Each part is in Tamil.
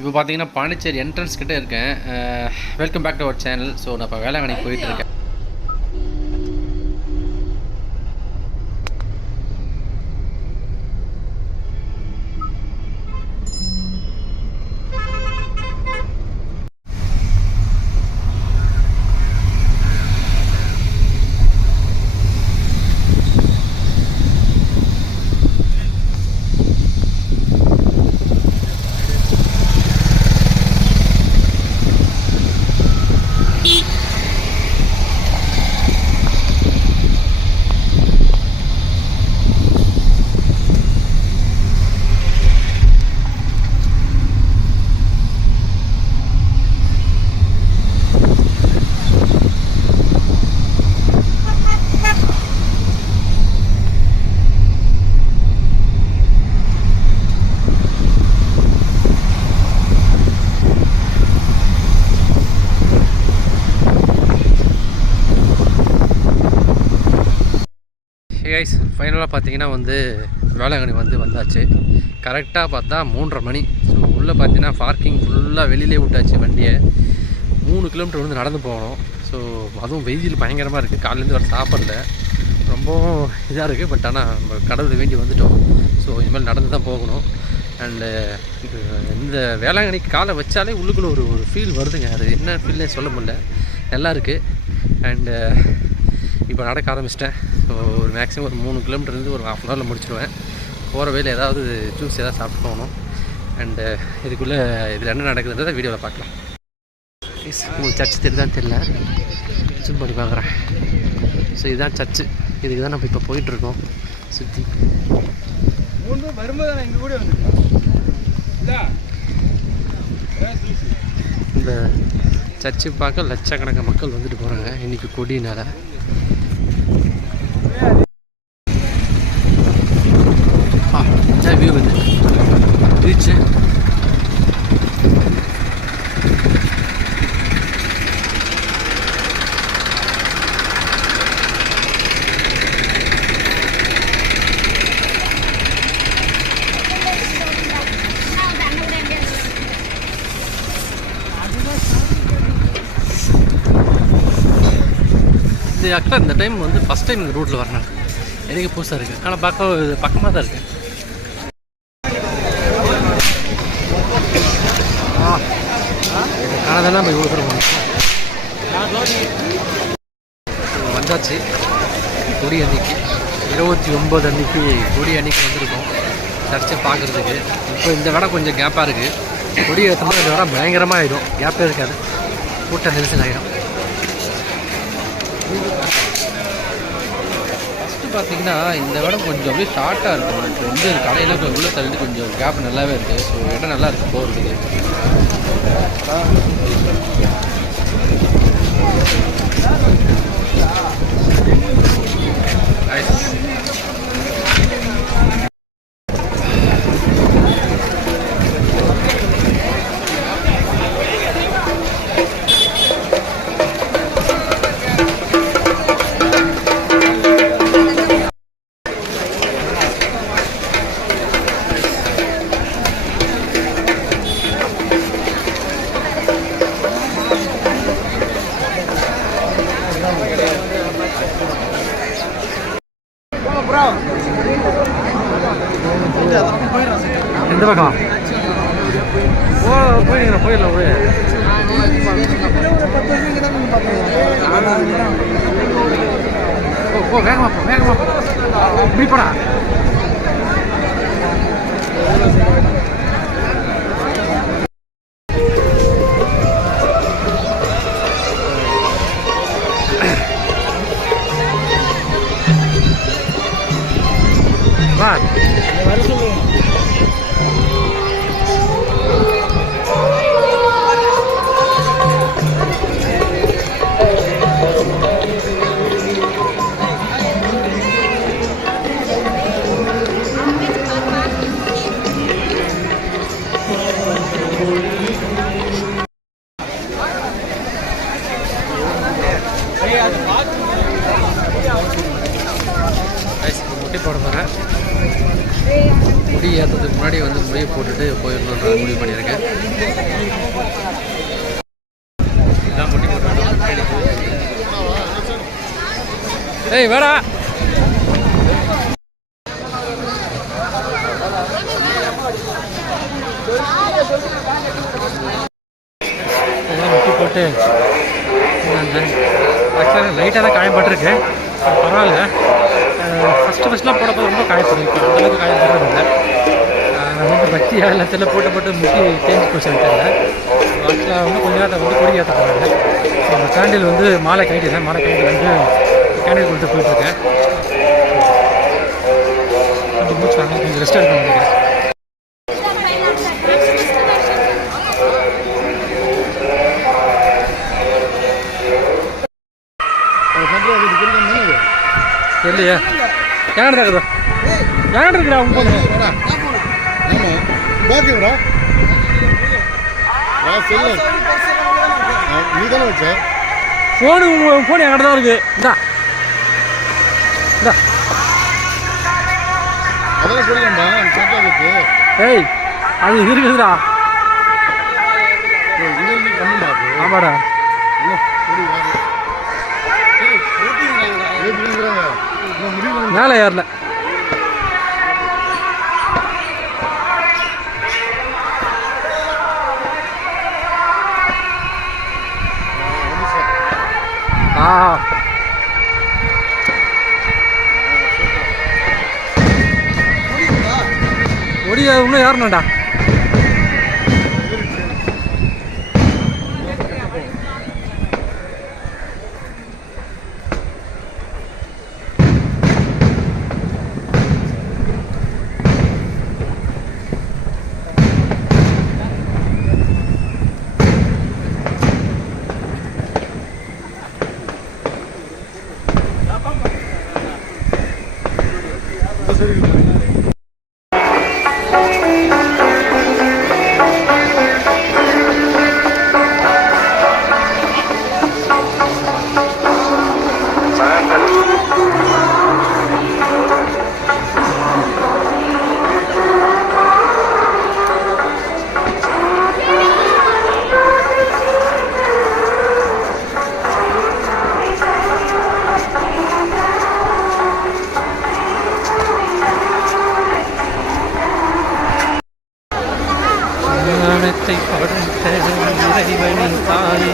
இப்போ பார்த்தீங்கன்னா பாண்டிச்சேரி என்ட்ரன்ஸ் கிட்டே இருக்கேன். Welcome back to our channel. So நான் இப்போ வேளாங்கண்ணிக்கு போயிட்டுருக்கேன். கைஸ், ஃபைனலாக பார்த்தீங்கன்னா வேளாங்கண்ணி வந்தாச்சு. கரெக்டாக பார்த்தா 3:30 மணி. ஸோ உள்ளே பார்த்தீங்கன்னா பார்க்கிங் ஃபுல்லாக வெளியிலே விட்டாச்சு வண்டியை. 3 கிலோமீட்டர் நடந்து போகணும். ஸோ அதுவும் வெயில் பயங்கரமாக இருக்குது. காலையிலேருந்து வர சாப்பிடல, ரொம்பவும் இதாக இருக்குது. பட் ஆனால் நம்ம கடவுள் வேண்டி வந்துட்டோம். ஸோ இனிமேல் நடந்து தான் போகணும். அண்டு இந்த வேளாங்கண்ணிக்கு காலை வச்சாலே உள்ளுக்குள்ளே ஒரு ஃபீல் வருதுங்க. அது என்ன ஃபீல்னே சொல்ல முடியல, நல்லா இருக்குது. அண்டு இப்போ நடக்க ஆரம்பிச்சிட்டேன். ஸோ ஒரு மேக்ஸிமம் ஒரு 3 கிலோமீட்டர்லேருந்து ஒரு 1/2 ஹவரில் முடிச்சிடுவேன். போகிற வேலை ஏதாவது ஜூஸ் ஏதாவது சாப்பிட்டு போகணும். அண்டு இதுக்குள்ளே இதில் என்ன நடக்குதுன்றதை வீடியோவில் பார்க்கலாம். உங்களுக்கு சர்ச்சு தெரியுதான்னு தெரியல, ஜூம் பண்ணி பார்க்குறேன். ஸோ இதுதான் சர்ச்சு. இதுக்கு தான் நம்ம இப்போ போயிட்டுருக்கோம் சுற்றி. இந்த சர்ச்சு பார்க்க லட்சக்கணக்கான மக்கள் வந்துட்டு போகிறாங்க இன்றைக்கி கொடியினால். வியூ வந்து பீச்சு. இது ஆக்சுவலாக இந்த டைம் ஃபஸ்ட் டைம் இந்த ரூட்டில் வரணும். எனக்கு புதுசாக இருக்குது, ஆனால் பக்கமாக தான் இருக்குது. அதெல்லாம் நம்ம இவ்வளோ தூரம் வந்தாச்சு. கொடி அன்னைக்கு 29 அன்னைக்கு கொடி அன்னைக்கு வந்திருக்கோம் சர்ச்சை பார்க்குறதுக்கு. இப்போ இந்த இடம் கொஞ்சம் கேப்பாக இருக்குது. கொடி ஏற்றமாக இந்த இடம் பயங்கரமாக ஆகிடும், கேப்பே இருக்காது, கூட்ட நெரிசல் ஆகிடும். ஃபஸ்ட்டு பார்த்தீங்கன்னா இந்த இடம் கொஞ்சம் அப்படியே ஷார்ட்டாக இருக்கும். இப்போ கடையில் உள்ளே தள்ளிட்டு கொஞ்சம் கேப் நல்லாவே இருக்குது. ஸோ இடம் நல்லா இருக்குது போகிறதுக்கு. எந்த பக்கம் போயிடலாம் வேகமா இப்படி போடா. முட்டி போட போகிறேன். முடி ஏற்றதுக்கு முன்னாடி முடியை போட்டுட்டு போயிடணுன்ற முடிவு பண்ணியிருக்கேன். பண்ணியிருக்கேன். ஏய் வேடா முட்டி போட்டு ஆக்சுவலாக லைட்டாக தான் காயப்பட்டிருக்கு. பரவாயில்ல. ஃபஸ்ட்லாம் போடப்போ ரொம்ப காயப்பட்டிருக்கு. அந்தளவுக்கு காயப்படுறதில்லை. வந்து பக்தியாக எல்லாத்தில் போட்டு முட்டி தேஞ்சு போச்சு தெரியல. ஆக்சுவலாக வந்து கொஞ்ச நேரத்தை வந்து கொடி ஏற்ற போகிறாங்க. கேண்டில் வந்து மாலை கைட்டிருந்தேன். மாலை கைட்டில் வந்து கேண்டில் கொடுத்து போயிட்டுருக்கேன். கொஞ்சம் மூச்சு வாங்க, கொஞ்சம் ரெஸ்ட் எடுக்க முடியும். இல்லையா யார் இருக்குதா யார் இருக்குடா உங்க போன ஃபோனு ஃபோன் என்கிட்ட தான் இருக்கு. இந்தா இந்தா அதெல்லாம் சொல்லலாம்டா. ஏய் அது இருக்குதுடா. ஆமாடா மேலே ஏறல. ஒடியா இன்னும் ஏறணும்டா. இறைவனின் தாயே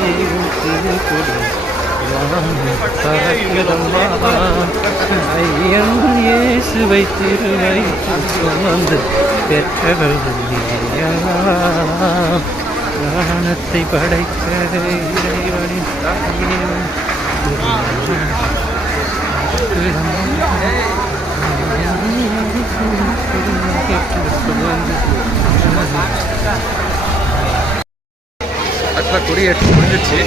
ஐயன் இயேசுவை திருவை சுமந்து பெற்றவள் ஞானத்தை படைத்த இறைவனின் தாயே ஆக்சுவலாக கொடியேற்றி முடிஞ்சிச்சு.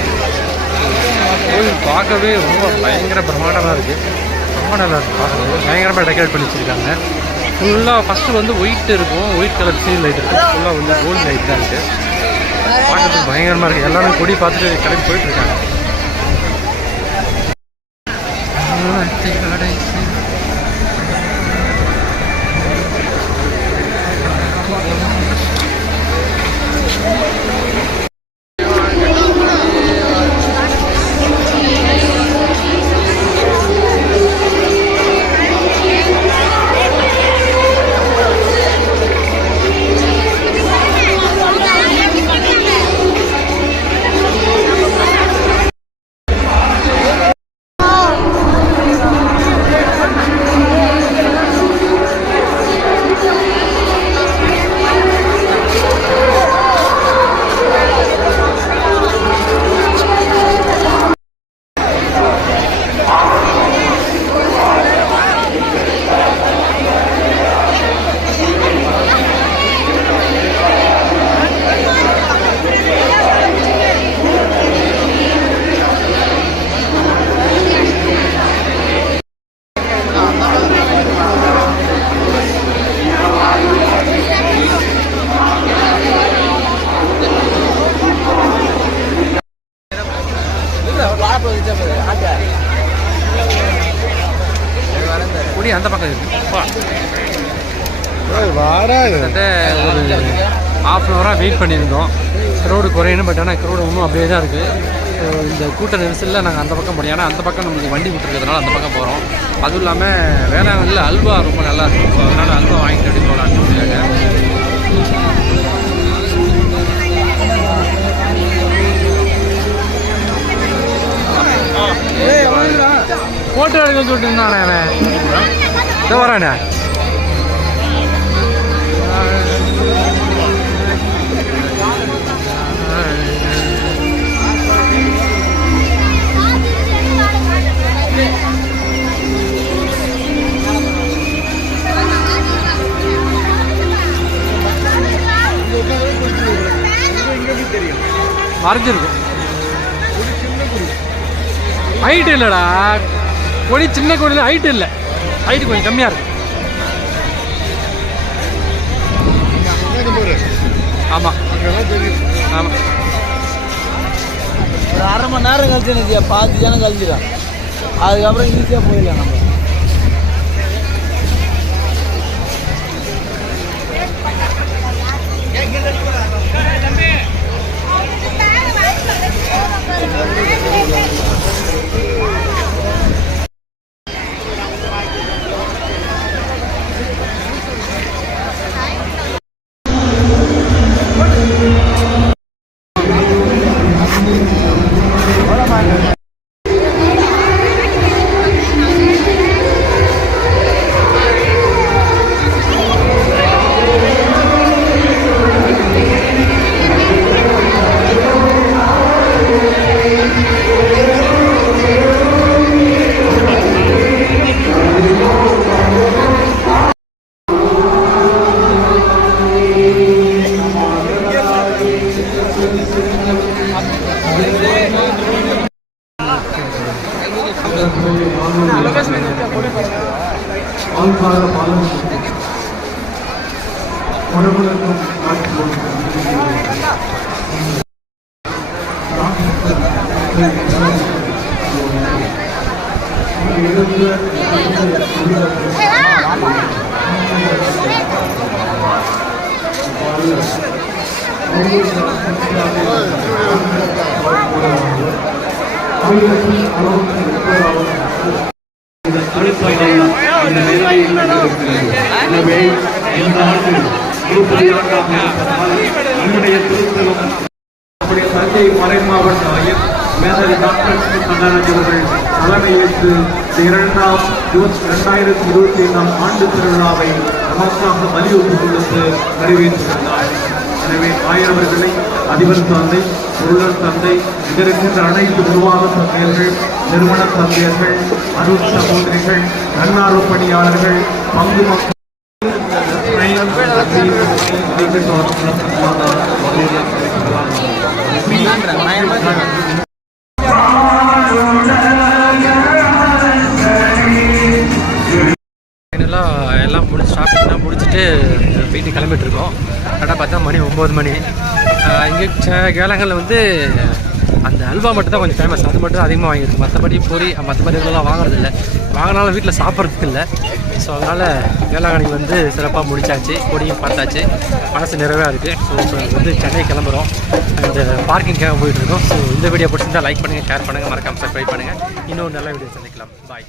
கோயில் பார்க்கவே ரொம்ப பயங்கர பிரம்மாண்டமாக இருக்குது. ரொம்ப நல்லா இருக்குது பார்க்குறது. பயங்கரமாக டெக்கரேட் பண்ணி வச்சுருக்காங்க. ஃபுல்லாக ஃபஸ்ட்டு வந்து ஒயிட் இருக்கும், ஒயிட் கலர் சீல் லைட் இருக்கும். ஃபுல்லாக வந்து கோல்டு லைட் தான் இருக்குது. பார்க்குறதுக்கு பயங்கரமாக இருக்குது. எல்லோரும் கொடி பார்த்துட்டு கிளம்பி போயிட்டுருக்காங்க. குடி அந்த பக்கம் இருக்கு. ஒரு 2 ஹாஃப் அன் ஹவராக வெயிட் பண்ணியிருந்தோம். க்ரௌடு குறையணும், பட் ஆனால் க்ரௌடு இன்னும் அப்படியே தான் இருக்குது. இந்த கூட்ட நெரிசலில் நாங்கள் அந்த பக்கம் போகிறோம். ஏன்னா அந்த பக்கம் நம்மளுக்கு வண்டி விட்டுருக்கிறதுனால அந்த பக்கம் போகிறோம். அதுவும் இல்லாமல் வேளாங்கண்ணியில் அல்வா ரொம்ப நல்லா இருக்கும். ஸோ அதனால் அல்வா வாங்கிட்டு அப்படி போகலான்னு சொல்லியிருக்காங்க. ஃபோட்டோ எடுக்க சொல்லிட்டு இருந்தானே அவன். இதை வரானே மறைஞ்சிருக்கும். ஹைட்டு இல்லைடா, கொடி சின்ன கொடி தான், ஹைட்டு இல்லை. ஹைட்டு கொஞ்சம் கம்மியாக இருக்கும். ஆமாம் ஆமாம். ஒரு அரை மணி நேரம் கழிச்சு எனக்கு பாதி ஜனம் கழிச்சிடும். அதுக்கப்புறம் ஈஸியாக போயிடலாம் நம்ம. தஞ்சை மறை மாவட்ட ஆயர் மேதகு டாக்டர் கண்ணராஜ் அவர்கள் தலைமையேற்று 2025 ஆண்டு திருவிழாவை நமக்காக வலியுறுத்தி கொடுத்து நிறைவேற்றியிருந்தார். எனவே ஆயர் அவர்களை அதிபர் தந்தை, பொருளர் தந்தை, இதற்கின்ற அனைத்து நிர்வாக தந்தையர்கள், நிறுவன தந்தையர்கள், அருள் சகோதரிகள், தன்னார்வ பணியாளர்கள், பங்கு மக்கள் எல்லாம் முடிச்சு ஷாப்பிங்லாம் முடிச்சுட்டு வீட்டுக்கு கிளம்பிட்டுருக்கோம். கரெக்டாக பார்த்தா மணி 9 மணி. இங்கே வேளாங்கல்ல வந்து அந்த அல்வா மட்டும் தான் கொஞ்சம் ஃபேமஸ். அது மட்டும் தான் அதிகமாக வாங்கியிருக்கு. மற்றபடி பொரி மற்றபடி இதெல்லாம் வாங்குறதில்ல. வாங்கினாலும் வீட்டில் சாப்பிட்றதுக்கு இல்லை. ஸோ அதனால் வேளாங்கண்ணி வந்து சிறப்பாக முடிச்சாச்சு. கொடியும் பார்த்தாச்சு. மனசு நிறைவாக இருக்குது. ஸோ இப்போ வந்து சென்னை கிளம்புறோம். இந்த பார்க்கிங்காக போயிட்டுருக்கோம். ஸோ இந்த வீடியோ பிடிச்சிருந்தால் லைக் பண்ணுங்கள், ஷேர் பண்ணுங்கள், மறக்காமல் சப்ஸ்கிரைப் பண்ணுங்கள். இன்னொரு நல்ல வீடியோ சந்திக்கலாம். பாய்.